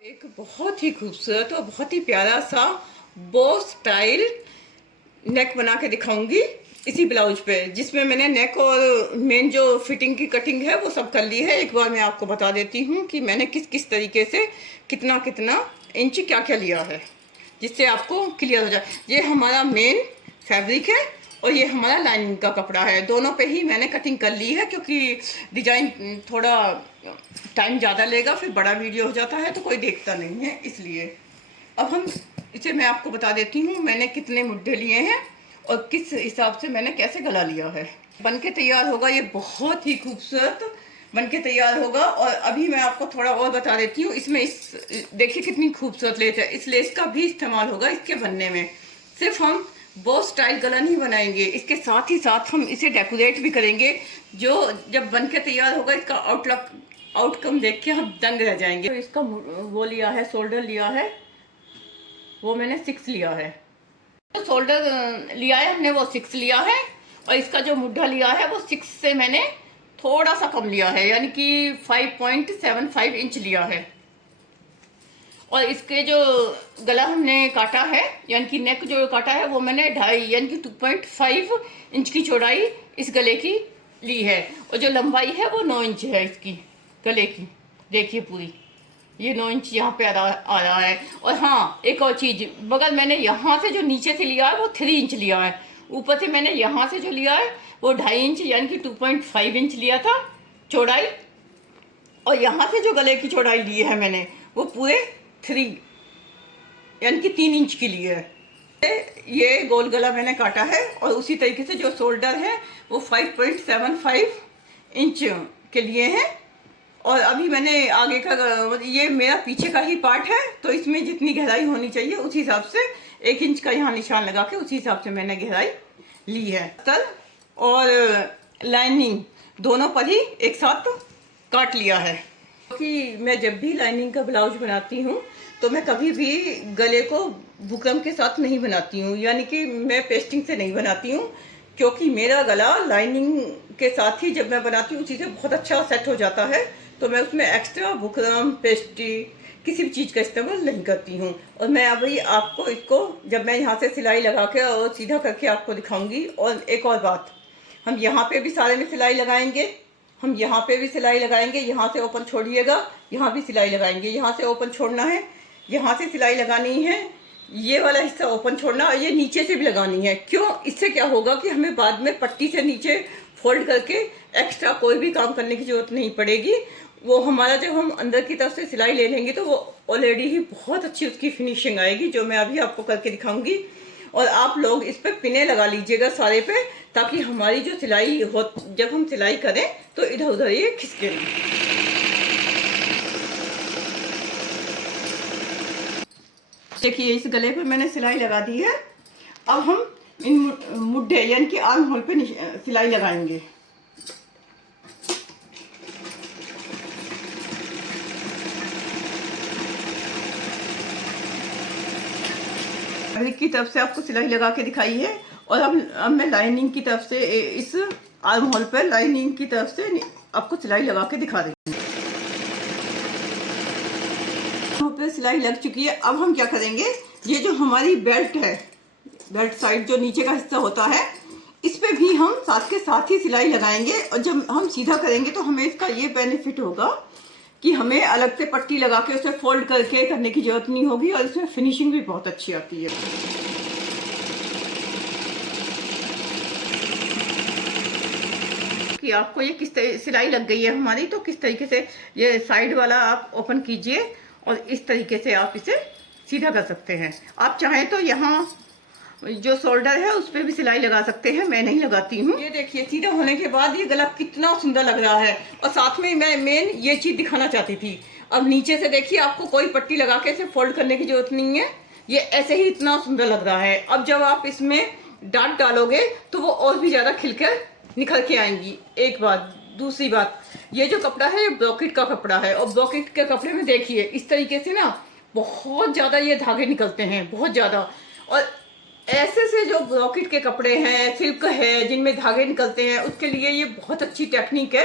एक बहुत ही खूबसूरत और बहुत ही प्यारा सा बो स्टाइल नेक बना के दिखाऊंगी इसी ब्लाउज पे, जिसमें मैंने नेक और मेन जो फिटिंग की कटिंग है वो सब कर ली है। एक बार मैं आपको बता देती हूँ कि मैंने किस किस तरीके से कितना कितना इंच क्या क्या लिया है, जिससे आपको क्लियर हो जाए। ये हमारा मेन फैब्रिक है और ये हमारा लाइनिंग का कपड़ा है। दोनों पे ही मैंने कटिंग कर ली है, क्योंकि डिजाइन थोड़ा टाइम ज़्यादा लेगा, फिर बड़ा वीडियो हो जाता है तो कोई देखता नहीं है, इसलिए अब हम इसे मैं आपको बता देती हूँ मैंने कितने मुद्दे लिए हैं और किस हिसाब से मैंने कैसे गला लिया है। बन के तैयार होगा, ये बहुत ही खूबसूरत बन के तैयार होगा। और अभी मैं आपको थोड़ा और बता देती हूँ, इसमें इस देखिए कितनी खूबसूरत लेस है। इस लेस का भी इस्तेमाल होगा इसके बनने में। सिर्फ हम बो स्टाइल गला नहीं बनाएंगे, इसके साथ ही साथ हम इसे डेकोरेट भी करेंगे। जो जब बन के तैयार होगा इसका आउटकम देख के हम दंग रह जाएंगे। तो इसका वो लिया है, शोल्डर लिया है, वो मैंने 6 लिया है। तो शोल्डर लिया है हमने, वो 6 लिया है। और इसका जो मुड्ढा लिया है वो 6 से मैंने थोड़ा सा कम लिया है, यानी कि 5.75 इंच लिया है। और इसके जो गला हमने काटा है, यानी कि नेक जो काटा है, वो मैंने 2.5 यानी कि 2.5 इंच की चौड़ाई इस गले की ली है। और जो लंबाई है वो 9 इंच है इसकी गले की। देखिए पूरी ये 9 इंच यहाँ पे आ रहा है। और हाँ, एक और चीज़, मगर मैंने यहाँ से जो नीचे से लिया है वो 3 इंच लिया है। ऊपर से मैंने यहाँ से जो लिया है वो 2.5 इंच यानी कि 2.5 इंच लिया था चौड़ाई। और यहाँ से जो गले की चौड़ाई ली है मैंने वो पूरे 3 यानी कि 3 इंच की ली है। ये गोल गला मैंने काटा है। और उसी तरीके से जो शोल्डर है वो 5.75 इंच के लिए है। और अभी मैंने आगे का, ये मेरा पीछे का ही पार्ट है, तो इसमें जितनी गहराई होनी चाहिए उस हिसाब से 1 इंच का यहाँ निशान लगा के उसी हिसाब से मैंने गहराई ली है। अस्तर और लाइनिंग दोनों पर ही एक साथ काट लिया है। क्योंकि मैं जब भी लाइनिंग का ब्लाउज बनाती हूँ तो मैं कभी भी गले को बुकरम के साथ नहीं बनाती हूँ, यानी कि मैं पेस्टिंग से नहीं बनाती हूँ, क्योंकि मेरा गला लाइनिंग के साथ ही जब मैं बनाती हूँ उसी से बहुत अच्छा सेट हो जाता है। तो मैं उसमें एक्स्ट्रा बुकरम पेस्टी किसी भी चीज़ का इस्तेमाल नहीं करती हूँ। और मैं अभी आपको इसको जब मैं यहाँ से सिलाई लगा के और सीधा करके आपको दिखाऊंगी। और एक और बात, हम यहाँ पे भी सारे में सिलाई लगाएंगे, हम यहाँ पे भी सिलाई लगाएंगे। यहाँ से ओपन छोड़िएगा, यहाँ भी सिलाई लगाएंगे। यहाँ से ओपन छोड़ना है, यहाँ से सिलाई लगानी है, ये वाला हिस्सा ओपन छोड़ना, और ये नीचे से भी लगानी है। क्यों? इससे क्या होगा कि हमें बाद में पट्टी से नीचे फोल्ड करके एक्स्ट्रा कोई भी काम करने की ज़रूरत नहीं पड़ेगी। वो हमारा जब हम अंदर की तरफ से सिलाई ले लेंगे तो वो ऑलरेडी ही बहुत अच्छी उसकी फिनिशिंग आएगी, जो मैं अभी आपको करके दिखाऊंगी। और आप लोग इस पर पिने लगा लीजिएगा सारे पे, ताकि हमारी जो सिलाई हो, जब हम सिलाई करें तो इधर उधर ये खिसके नहीं। देखिए इस गले पे मैंने सिलाई लगा दी है। अब हम इन मुड्ढे यानी कि आर्म होल पे सिलाई लगाएंगे। फैब्रिक की तरफ से आपको सिलाई लगा के दिखाई है। और अब मैं लाइनिंग की तरफ से इस आर्म होल पर लाइनिंग की तरफ से आपको सिलाई लगा के दिखा देती हूँ। यहाँ पे सिलाई लग चुकी है। अब हम क्या करेंगे, ये जो हमारी बेल्ट है, बेल्ट साइड जो नीचे का हिस्सा होता है, इस पे भी हम साथ के साथ ही सिलाई लगाएंगे। और जब हम सीधा करेंगे तो हमें इसका ये बेनिफिट होगा कि हमें अलग से पट्टी लगा के उसे फोल्ड करके करने की जरूरत नहीं होगी। और इसमें फिनिशिंग भी बहुत अच्छी आती है। कि आपको ये किस तरह सिलाई लग गई है हमारी, तो किस तरीके से ये साइड वाला आप ओपन कीजिए और इस तरीके से आप इसे सीधा कर सकते हैं। आप चाहें तो यहाँ जो शोल्डर है उस पर भी सिलाई लगा सकते हैं, मैं नहीं लगाती हूँ। ये देखिए सीधा होने के बाद ये गला कितना सुंदर लग रहा है। और साथ में मैं मेन ये चीज़ दिखाना चाहती थी। अब नीचे से देखिए, आपको कोई पट्टी लगा के इसे फोल्ड करने की जरूरत नहीं है, ये ऐसे ही इतना सुंदर लग रहा है। अब जब आप इसमें डाट डालोगे तो वो और भी ज़्यादा खिलकर निखर के आएंगी। एक बात, दूसरी बात, ये जो कपड़ा है ये ब्रोकेट का कपड़ा है। और ब्रोकेट के कपड़े में देखिए इस तरीके से ना बहुत ज़्यादा ये धागे निकलते हैं, बहुत ज़्यादा। और ऐसे से जो ब्रोकेट के कपड़े हैं, सिल्क है, जिनमें धागे निकलते हैं, उसके लिए ये बहुत अच्छी टेक्निक है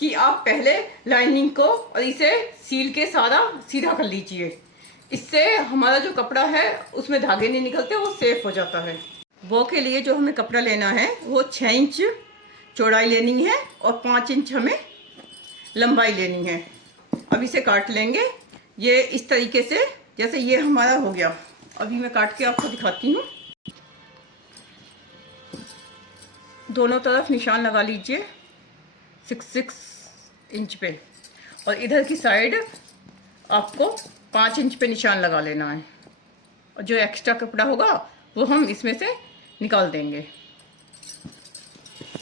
कि आप पहले लाइनिंग को और इसे सील के सारा सीधा कर लीजिए। इससे हमारा जो कपड़ा है उसमें धागे नहीं निकलते, वो सेफ हो जाता है। बो के लिए जो हमें कपड़ा लेना है वो 6 इंच चौड़ाई लेनी है और 5 इंच हमें लंबाई लेनी है। अब इसे काट लेंगे ये इस तरीके से, जैसे ये हमारा हो गया। अभी मैं काट के आपको दिखाती हूँ। दोनों तरफ निशान लगा लीजिए 6 इंच पे, और इधर की साइड आपको 5 इंच पे निशान लगा लेना है। और जो एक्स्ट्रा कपड़ा होगा वो हम इसमें से निकाल देंगे।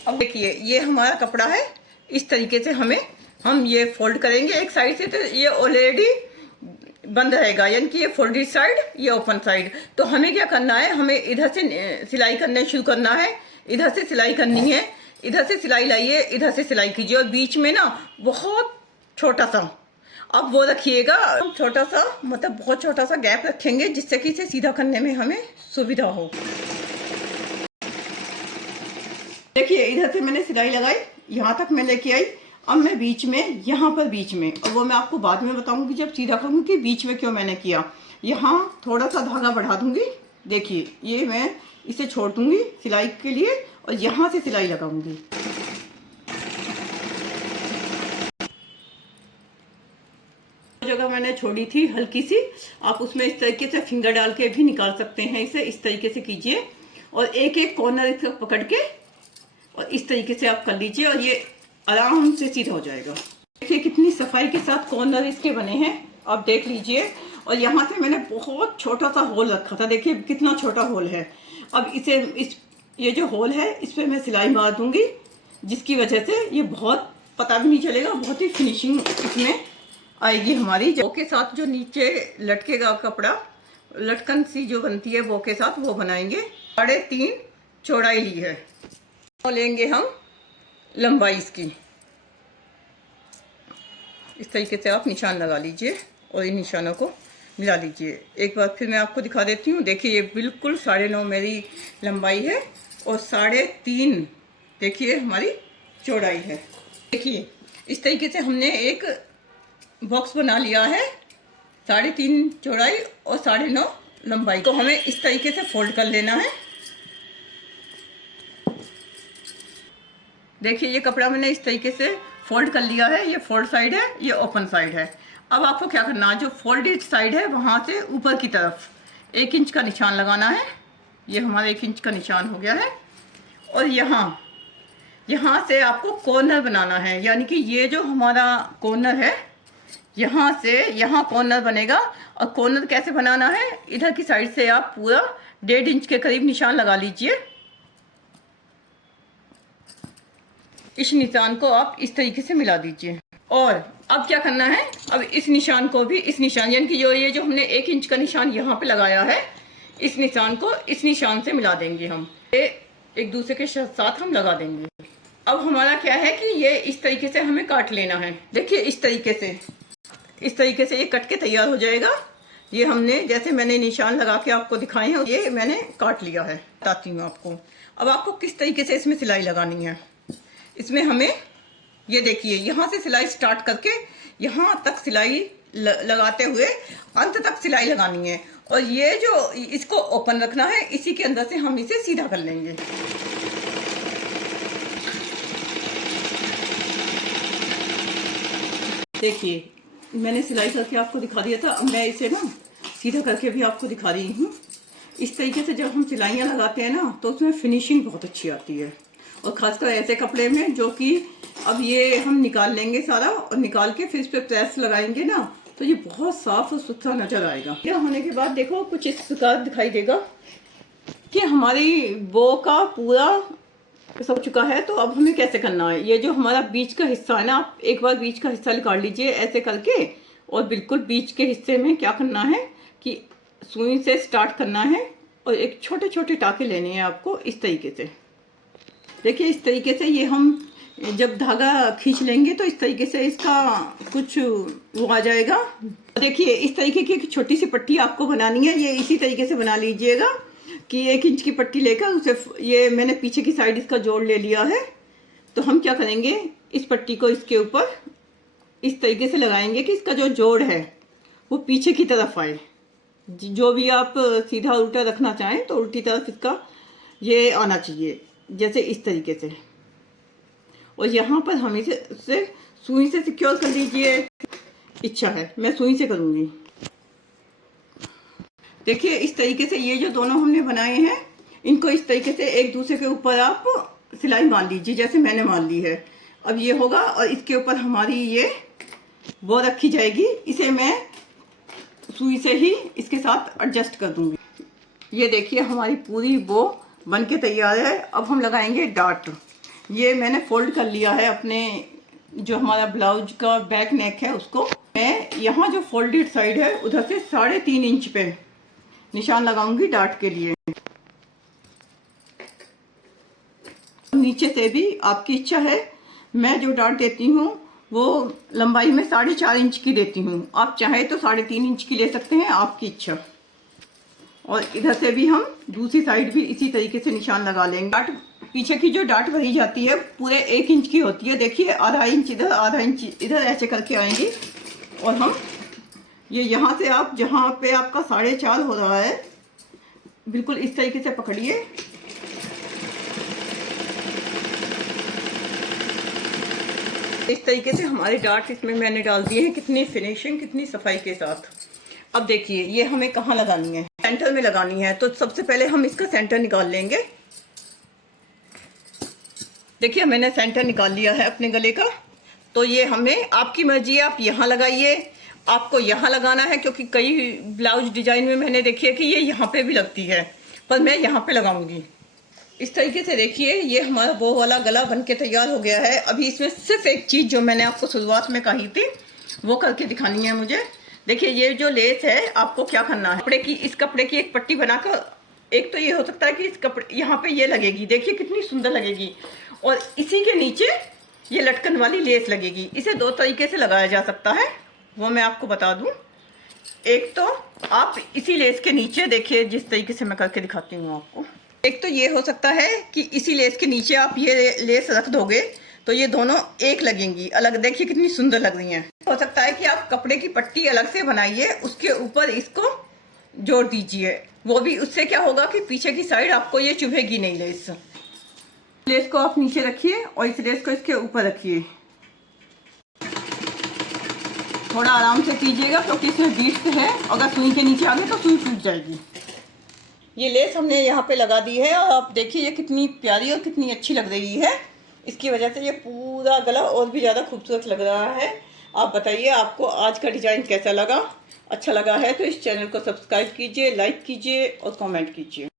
अब देखिए ये हमारा कपड़ा है, इस तरीके से हम ये फोल्ड करेंगे एक साइड से, तो ये ऑलरेडी बंद रहेगा, यानी कि ये फोल्डेड साइड, ये ओपन साइड। तो हमें क्या करना है, हमें इधर से सिलाई करने शुरू करना है। इधर से सिलाई करनी है, इधर से सिलाई लाइए, इधर से सिलाई कीजिए, और बीच में ना बहुत छोटा सा अब वो रखिएगा, हम छोटा सा मतलब बहुत छोटा सा गैप रखेंगे, जिससे कि इसे सीधा करने में हमें सुविधा हो। देखिए इधर से मैंने सिलाई लगाई, यहाँ तक मैं लेके आई। अब मैं बीच में, यहाँ पर बीच में, और वो मैं आपको बाद में बताऊंगी जब सीधा करूँगी कि बीच में क्यों मैंने किया। यहाँ थोड़ा सा धागा बढ़ा दूंगी। देखिए ये मैं इसे छोड़ दूंगी सिलाई के लिए, और यहाँ से सिलाई लगाऊंगी। जगह मैंने छोड़ी थी हल्की सी, आप उसमें इस तरीके से फिंगर डाल के भी निकाल सकते हैं। इसे इस तरीके से कीजिए और एक एक कॉर्नर इसका पकड़ के और इस तरीके से आप कर लीजिए, और ये आराम से सीधा हो जाएगा। देखिए कितनी सफाई के साथ कॉर्नर इसके बने हैं, आप देख लीजिए। और यहाँ से मैंने बहुत छोटा सा होल रखा था, देखिए कितना छोटा होल है। अब इसे ये जो होल है इस पर मैं सिलाई मार दूंगी, जिसकी वजह से ये बहुत पता भी नहीं चलेगा, बहुत ही फिनिशिंग इसमें आएगी हमारी। बो के साथ जो नीचे लटकेगा कपड़ा, लटकन सी जो बनती है बो के साथ, वो बनाएंगे। 3.5 चौड़ाई ली है, और लेंगे हम लंबाई इसकी। इस तरीके से आप निशान लगा लीजिए और इन निशानों को मिला लीजिए। एक बार फिर मैं आपको दिखा देती हूँ। देखिए ये बिल्कुल 9.5 मेरी लंबाई है और 3.5 देखिए हमारी चौड़ाई है। देखिए इस तरीके से हमने एक बॉक्स बना लिया है, 3.5 चौड़ाई और 9.5 लंबाई। तो हमें इस तरीके से फोल्ड कर लेना है। देखिए ये कपड़ा मैंने इस तरीके से फोल्ड कर लिया है। ये फोल्ड साइड है, ये ओपन साइड है। अब आपको क्या करना है, जो फोल्डेड साइड है वहाँ से ऊपर की तरफ 1 इंच का निशान लगाना है। ये हमारा 1 इंच का निशान हो गया है। और यहाँ से आपको कॉर्नर बनाना है, यानी कि ये जो हमारा कॉर्नर है यहाँ से यहाँ कॉर्नर बनेगा। और कॉर्नर कैसे बनाना है, इधर की साइड से आप पूरा 1.5 इंच के करीब निशान लगा लीजिए। इस निशान को आप इस तरीके से मिला दीजिए। और अब क्या करना है, अब इस निशान को भी इस निशान, यानी कि ये जो हमने 1 इंच का निशान यहाँ पे लगाया है, इस निशान को इस निशान से मिला देंगे हम। ये एक दूसरे के साथ हम लगा देंगे। अब हमारा क्या है कि ये इस तरीके से हमें काट लेना है। देखिए इस तरीके से ये कट के तैयार हो जाएगा। ये हमने जैसे मैंने निशान लगा के आपको दिखाए हैं, ये मैंने काट लिया है। बताती हूँ आपको। अब आपको किस तरीके से इसमें सिलाई लगानी है। इसमें हमें ये देखिए यहाँ से सिलाई स्टार्ट करके यहाँ तक सिलाई लगाते हुए अंत तक सिलाई लगानी है। और ये जो इसको ओपन रखना है, इसी के अंदर से हम इसे सीधा कर लेंगे। देखिए मैंने सिलाई करके आपको दिखा दिया था, अब मैं इसे ना सीधा करके भी आपको दिखा रही हूँ। इस तरीके से जब हम सिलाइयाँ लगाते हैं ना, तो उसमें फिनिशिंग बहुत अच्छी आती है। और ख़ासकर ऐसे कपड़े में जो कि अब ये हम निकाल लेंगे सारा, और निकाल के फिर इस पर प्रेस लगाएंगे ना, तो ये बहुत साफ और सुथरा नजर आएगा। यह होने के बाद देखो कुछ इस प्रकार दिखाई देगा कि हमारी बो का पूरा सब चुका है। तो अब हमें कैसे करना है, ये जो हमारा बीच का हिस्सा है ना, आप एक बार बीच का हिस्सा निकाल लीजिए ऐसे करके। और बिल्कुल बीच के हिस्से में क्या करना है कि सुई से स्टार्ट करना है, और एक छोटे छोटे टाके लेने हैं आपको इस तरीके से। देखिए इस तरीके से ये हम जब धागा खींच लेंगे तो इस तरीके से इसका कुछ वो आ जाएगा। देखिए इस तरीके की एक छोटी सी पट्टी आपको बनानी है। ये इसी तरीके से बना लीजिएगा कि 1 इंच की पट्टी लेकर उसे, ये मैंने पीछे की साइड इसका जोड़ ले लिया है। तो हम क्या करेंगे, इस पट्टी को इसके ऊपर इस तरीके से लगाएंगे कि इसका जो जोड़ है वो पीछे की तरफ आए। जो भी आप सीधा उल्टा रखना चाहें तो उल्टी तरफ इसका ये आना चाहिए, जैसे इस तरीके से। और यहाँ पर हम इसे सुई से सिक्योर कर लीजिए। इच्छा है मैं सुई से करूँगी। देखिए इस तरीके से ये जो दोनों हमने बनाए हैं, इनको इस तरीके से एक दूसरे के ऊपर आप सिलाई मार लीजिए, जैसे मैंने मार ली है। अब ये होगा और इसके ऊपर हमारी ये वो रखी जाएगी। इसे मैं सुई से ही इसके साथ एडजस्ट कर दूंगी। ये देखिए हमारी पूरी वो बन के तैयार है। अब हम लगाएंगे डाट। ये मैंने फोल्ड कर लिया है अपने जो हमारा ब्लाउज का बैक नेक है उसको। मैं यहाँ जो फोल्डेड साइड है उधर से 3.5 इंच पे निशान लगाऊंगी डाट के लिए। नीचे से भी आपकी इच्छा है, मैं जो डाट देती हूँ वो लंबाई में 4.5 इंच की देती हूँ। आप चाहे तो 3.5 इंच की ले सकते हैं, आपकी इच्छा। और इधर से भी हम दूसरी साइड भी इसी तरीके से निशान लगा लेंगे। डाट पीछे की जो डाट भरी जाती है पूरे 1 इंच की होती है। देखिए आधा इंच इधर, आधा इंच इधर ऐसे करके आएंगी। और हम ये यहाँ से आप जहाँ पे आपका 4.5 हो रहा है बिल्कुल इस तरीके से पकड़िए। इस तरीके से हमारे डाट इसमें मैंने डाल दिए हैं। कितनी फिनिशिंग, कितनी सफाई के साथ। अब देखिए ये हमें कहाँ लगानी है, सेंटर में लगानी है। तो सबसे पहले हम इसका सेंटर निकाल लेंगे। देखिए मैंने सेंटर निकाल लिया है अपने गले का। तो ये हमें, आपकी मर्जी है, आप यहाँ लगाइए, आपको यहाँ लगाना है, क्योंकि कई ब्लाउज डिजाइन में मैंने देखी है कि ये यहाँ पे भी लगती है, पर मैं यहाँ पे लगाऊंगी। इस तरीके से देखिए ये हमारा वो वाला गला बन के तैयार हो गया है। अभी इसमें सिर्फ एक चीज़ जो मैंने आपको शुरुआत में कही थी वो करके दिखानी है मुझे। देखिए ये जो लेस है आपको क्या करना है, कपड़े की, इस कपड़े की एक पट्टी बनाकर, एक तो ये हो सकता है कि इस कपड़े यहाँ पे ये लगेगी, देखिए कितनी सुंदर लगेगी। और इसी के नीचे ये लटकन वाली लेस लगेगी। इसे 2 तरीके से लगाया जा सकता है, वो मैं आपको बता दूं। एक तो आप इसी लेस के नीचे, देखिए जिस तरीके से मैं करके दिखाती हूँ आपको। एक तो ये हो सकता है कि इसी लेस के नीचे आप ये लेस रख दोगे तो ये दोनों एक लगेंगी अलग। देखिए कितनी सुंदर लग रही हैं। हो सकता है कि आप कपड़े की पट्टी अलग से बनाइए, उसके ऊपर इसको जोड़ दीजिए। वो भी उससे क्या होगा कि पीछे की साइड आपको ये चुभेगी नहीं लेस। लेस को आप नीचे रखिए और इस लेस को इसके ऊपर रखिए। थोड़ा आराम से कीजिएगा क्योंकि इसमें बीट्स है, अगर सुई के नीचे आ गए तो सुई टूट जाएगी। ये लेस हमने यहाँ पे लगा दी है और आप देखिए ये कितनी प्यारी और कितनी अच्छी लग रही है। इसकी वजह से ये पूरा गला और भी ज़्यादा खूबसूरत लग रहा है। आप बताइए आपको आज का डिज़ाइन कैसा लगा। अच्छा लगा है तो इस चैनल को सब्सक्राइब कीजिए, लाइक कीजिए और कमेंट कीजिए।